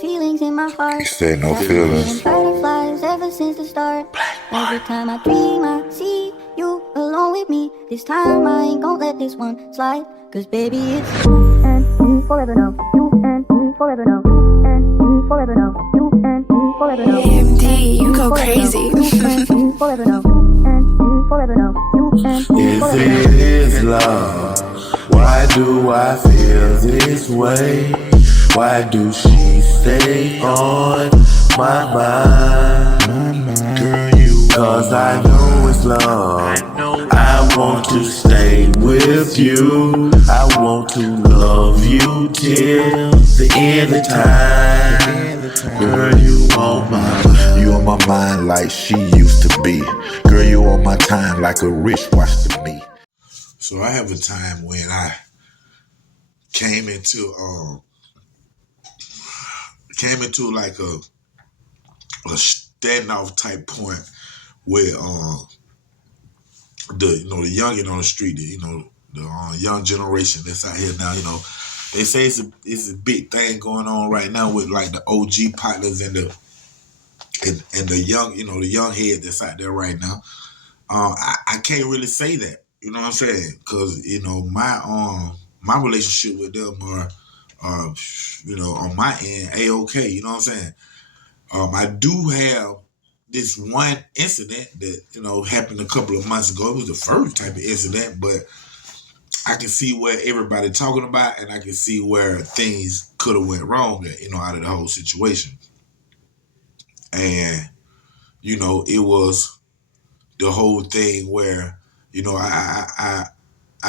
feelings in my heart. He said no feelings. Butterflies ever since the start. Every time I dream, I see you alone with me. This time I ain't gon' let this one slide. Cause baby, it's you and me forever now. You and me forever now. You and me forever now. You and me forever now. MD, you go crazy. You and me forever now. You and me forever now. You and me If forever now. it is love, why do I feel this way? Why do she stay on my mind? Girl, cause I know it's love. I want to stay with you. I want to love you till the end of time. Girl, you You on my mind like she used to be. Girl, you on my time like a wristwatch to me. So I have a time when I came into like a standoff type point where the the youngin on the street, the young generation that's out here now, they say it's a big thing going on right now with like the OG partners and the young, the young head that's out there right now. I can't really say that, you know what I'm saying? Because my relationship with them are on my end, A-OK, you know what I'm saying? I do have this one incident that, happened a couple of months ago. It was the first type of incident, but I can see where everybody talking about, and I can see where things could have went wrong, out of the whole situation. And, it was the whole thing where, I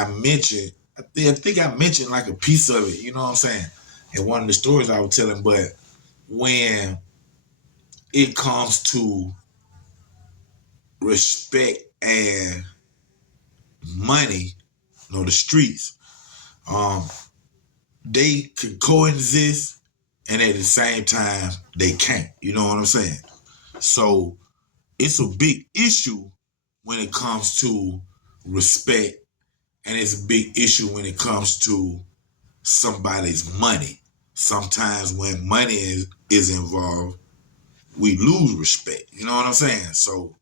mentioned, I think I mentioned like a piece of it, you know what I'm saying? In one of the stories I was telling, but when it comes to respect and money, the streets, they can coexist, and at the same time they can't. You know what I'm saying? So it's a big issue when it comes to respect, and it's a big issue when it comes to somebody's money. Sometimes when money is involved, we lose respect. You know what I'm saying? So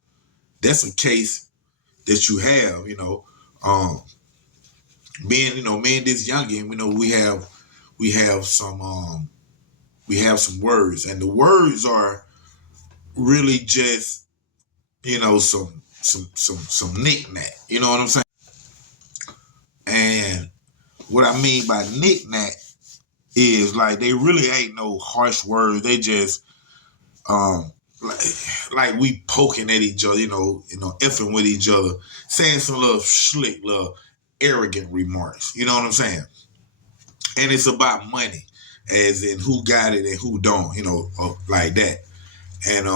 that's a case that you have, me and this youngin, we have some words, and the words are really just, some knick-knack, you know what I'm saying? And what I mean by knick-knack is like they really ain't no harsh words. They just like we poking at each other, effing with each other, saying some little slick, little arrogant remarks. You know what I'm saying? And it's about money, as in who got it and who don't, like that. And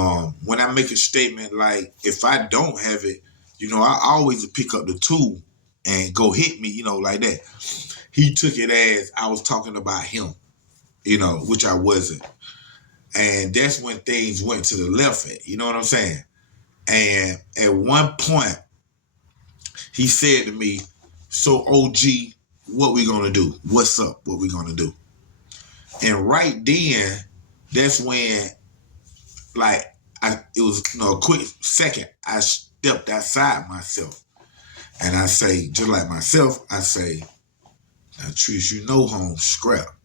when I make a statement like, if I don't have it, I always pick up the tool and go hit me, like that. He took it as I was talking about him, which I wasn't. And that's when things went to the left at, you know what I'm saying? And at one point, he said to me, so OG, what we gonna do? What's up? What we gonna do? And right then, that's when, like, it was a quick second, I stepped outside myself. And I say, just like myself, I say, now Trish, home scrap.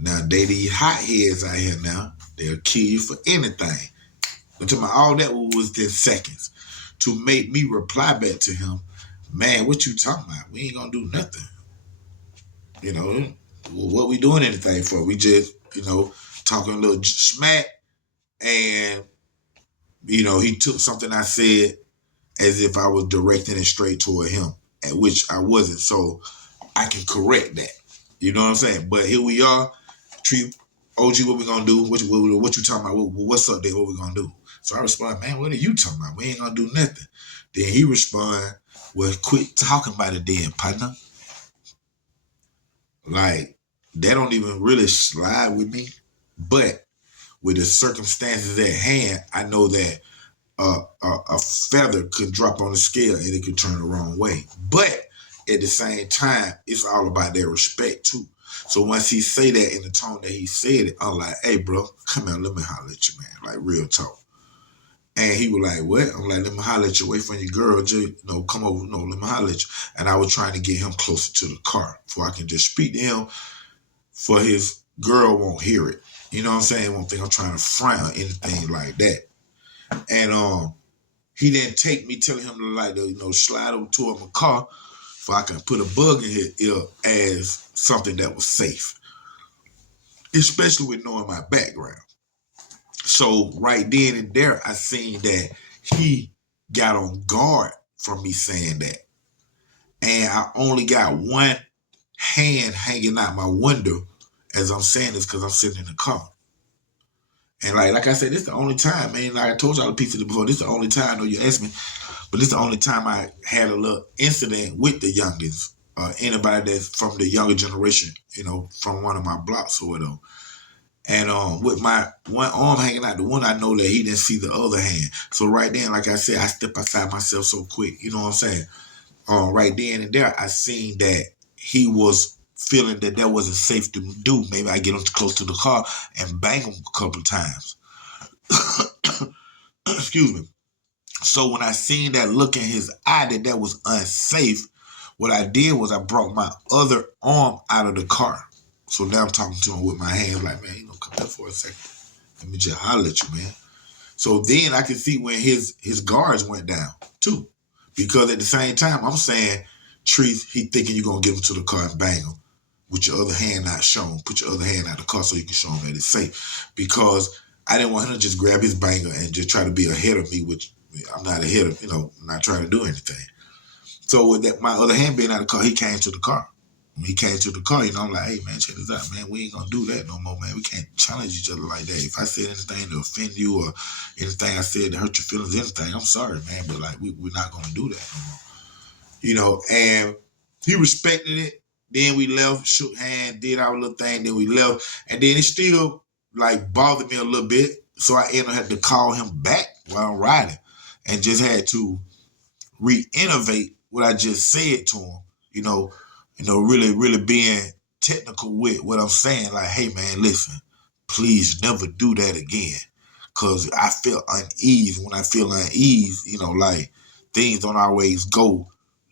Now they these hot heads out here now, they'll kill you for anything. But all that was within seconds to make me reply back to him, man, what you talking about? We ain't gonna do nothing. What we doing anything for? We just, talking a little smack, and, he took something I said as if I was directing it straight toward him, at which I wasn't. So I can correct that. You know what I'm saying? But here we are. Tree, OG, what we gonna do? What you talking about? What's up there? What we gonna do? So I respond, man, what are you talking about? We ain't gonna do nothing. Then he respond, well, quit talking about it then, partner. Like, that don't even really slide with me. But with the circumstances at hand, I know that a feather could drop on the scale and it could turn the wrong way. But at the same time, it's all about their respect too. So once he say that in the tone that he said it, I'm like, hey, bro, come here, let me holler at you, man. Like, real talk. And he was like, what? I'm like, let me holler at you. Wait for your girl. Just, come over. No, let me holler at you. And I was trying to get him closer to the car before I can just speak to him for his girl won't hear it. You know what I'm saying? Won't think I'm trying to front or anything like that. And he didn't take me telling him to like, slide over to my car so I can put a bug in his ear as something that was safe, especially with knowing my background. So right then and there, I seen that he got on guard from me saying that. And I only got one hand hanging out my window as I'm saying this because I'm sitting in the car. And like I said, this is the only time, man. Like I told y'all a piece of it before, this is the only time, I know you asked me, but this is the only time I had a little incident with the youngins. Anybody that's from the younger generation, from one of my blocks or whatever. And with my one arm hanging out the one, I know that he didn't see the other hand. So right then, like I said, I stepped outside myself so quick. You know what I'm saying? Right then and there, I seen that he was feeling that wasn't safe to do. Maybe I get him close to the car and bang him a couple of times. Excuse me. So when I seen that look in his eye that was unsafe, what I did was I brought my other arm out of the car. So now I'm talking to him with my hands like, man, come here for a second. Let me just holler at you, man. So then I can see when his guards went down too. Because at the same time, I'm saying, Trees, he thinking you're going to get him to the car and bang him with your other hand not shown. Put your other hand out of the car so you can show him that it's safe. Because I didn't want him to just grab his banger and just try to be ahead of me, which I'm not ahead of, I'm not trying to do anything. So with that, my other hand being out of the car, he came to the car. When he came to the car, I'm like, hey, man, check this out, man. We ain't going to do that no more, man. We can't challenge each other like that. If I said anything to offend you or anything I said to hurt your feelings, anything, I'm sorry, man. But, like, we're not going to do that no more. And he respected it. Then we left, shook hands, did our little thing. Then we left. And then it still, like, bothered me a little bit. So I ended up having to call him back while I'm riding and just had to re-innovate what I just said to him, really, really being technical with what I'm saying. Like, hey, man, listen, please never do that again. Because I feel unease. When I feel unease, like things don't always go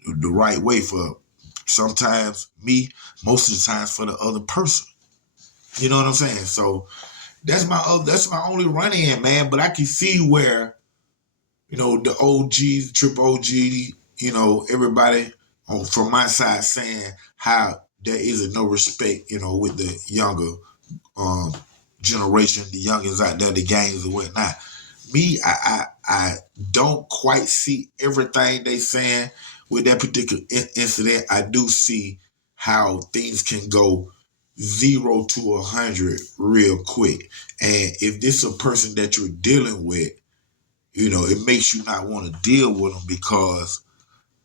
the right way for sometimes me, most of the times for the other person. You know what I'm saying? So that's my only run in, man. But I can see where, the OGs, triple OG, everybody from my side saying how there isn't no respect, with the younger generation, the youngins out there, the gangs and whatnot. Me, I don't quite see everything they saying with that particular incident. I do see how things can go 0 to 100 real quick. And if this is a person that you're dealing with, it makes you not want to deal with them because,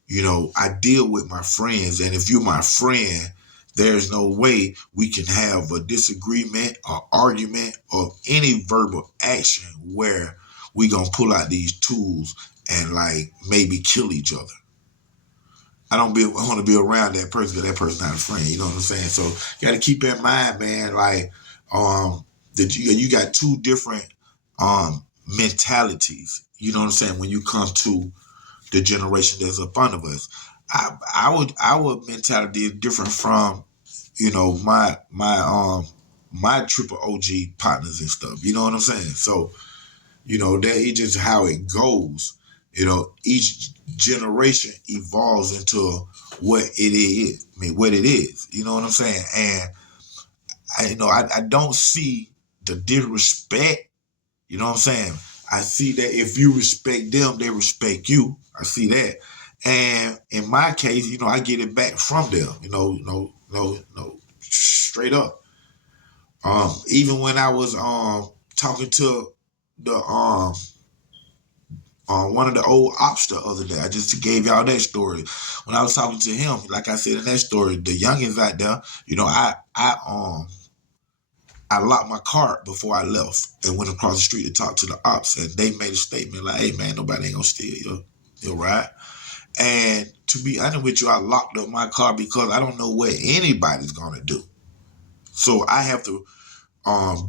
I deal with my friends. And if you're my friend, there's no way we can have a disagreement or argument or any verbal action where we going to pull out these tools and like maybe kill each other. I want to be around that person because that person's not a friend. You know what I'm saying? So you got to keep in mind, man, like that you got two different mentalities. You know what I'm saying? When you come to the generation that's up under us, our mentality is different from, my triple OG partners and stuff. You know what I'm saying? So, that is just how it goes. Each generation evolves into what it is. What it is. You know what I'm saying? And I don't see the disrespect. You know what I'm saying? I see that if you respect them, they respect you. I see that. And in my case, I get it back from them, straight up. Even when I was talking to the one of the old ops the other day, I just gave y'all that story. When I was talking to him, like I said in that story, the youngins out there, I locked my car before I left and went across the street to talk to the ops, and they made a statement like, hey, man, nobody ain't gonna steal your ride. And to be honest with you, I locked up my car because I don't know what anybody's gonna do. So I have to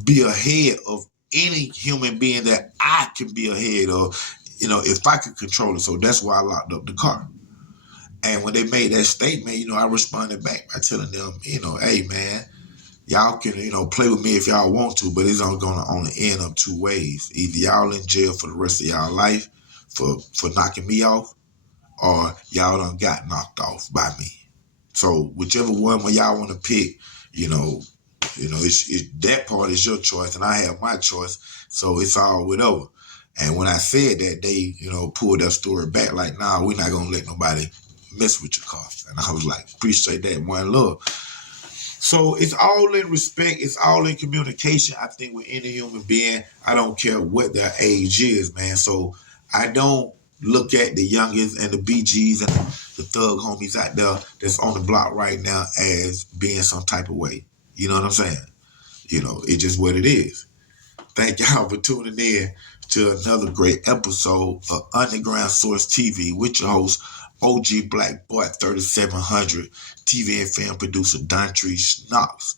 be ahead of any human being that I can be ahead of, if I could control it. So that's why I locked up the car. And when they made that statement, I responded back by telling them, hey man, y'all can, play with me if y'all want to, but it's only gonna end up two ways. Either y'all in jail for the rest of y'all life for knocking me off, or y'all done got knocked off by me. So whichever one when y'all want to pick, that part is your choice, and I have my choice. So it's all whatever. And when I said that, they, pulled that story back like, nah, we're not gonna let nobody mess with your car. And I was like, appreciate that, one love. So it's all in respect. It's all in communication. I think with any human being, I don't care what their age is, man. So I don't look at the youngins and the BGs and the thug homies out there that's on the block right now as being some type of way. You know what I'm saying? It's just what it is. Thank y'all for tuning in to another great episode of Underground Source TV with your host, OG Black Boy 3700, TV and film producer Dontrese Knox.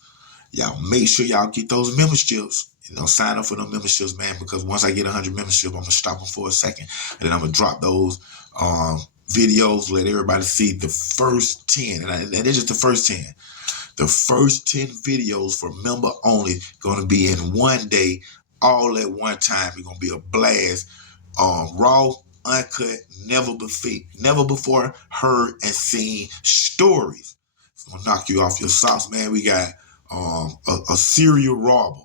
Y'all make sure y'all get those memberships. Sign up for those memberships, man, because once I get 100 memberships, I'm going to stop them for a second. And then I'm going to drop those videos, let everybody see the first 10. And it's just the first 10. The first 10 videos for member only going to be in one day, all at one time. It's going to be a blast. Raw, uncut, never before heard and seen stories. It's going to knock you off your socks, man. We got a serial robber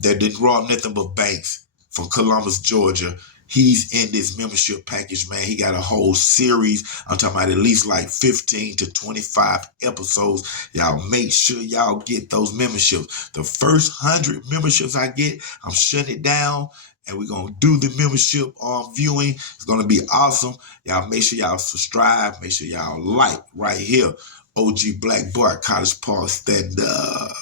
that didn't rob nothing but banks from Columbus, Georgia. He's in this membership package, man. He got a whole series. I'm talking about at least like 15 to 25 episodes. Y'all make sure y'all get those memberships. The first 100 memberships I get, I'm shutting it down, and we're going to do the membership viewing. It's going to be awesome. Y'all make sure y'all subscribe. Make sure y'all like right here. OG Black Boy, College Park, stand up.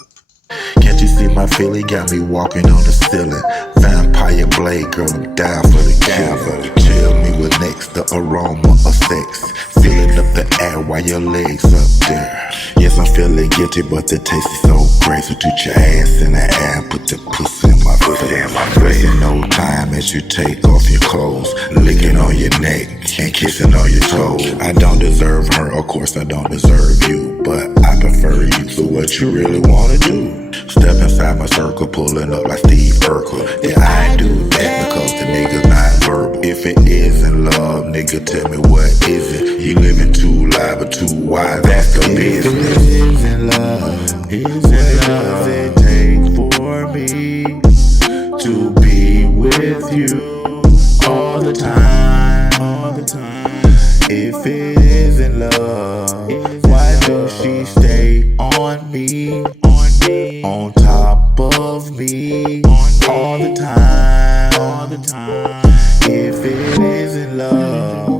Can't you see my Philly got me walking on the ceiling? Vampire blade, girl, I'm down for the kill. Chill me with next the aroma of sex. Filling up the air while your legs up there. Yes, I'm feeling guilty, but the taste is so great. So toot your ass in the air and put the pussy in my face. Wasting no time as you take off your clothes, licking on your neck and kissing on your toes. I don't deserve her, of course I don't deserve you, but I prefer you. So what you really wanna do? Step inside my circle, pulling up like Steve Urkel. Yeah, I do that because the nigga's not verbal. If it isn't love, nigga, tell me what is it? You living too loud but too wide, that's the business. If it isn't love, what does it take for me to be with you all the time? If it isn't love, why do she stay on me? On top of me all the time. If it isn't love,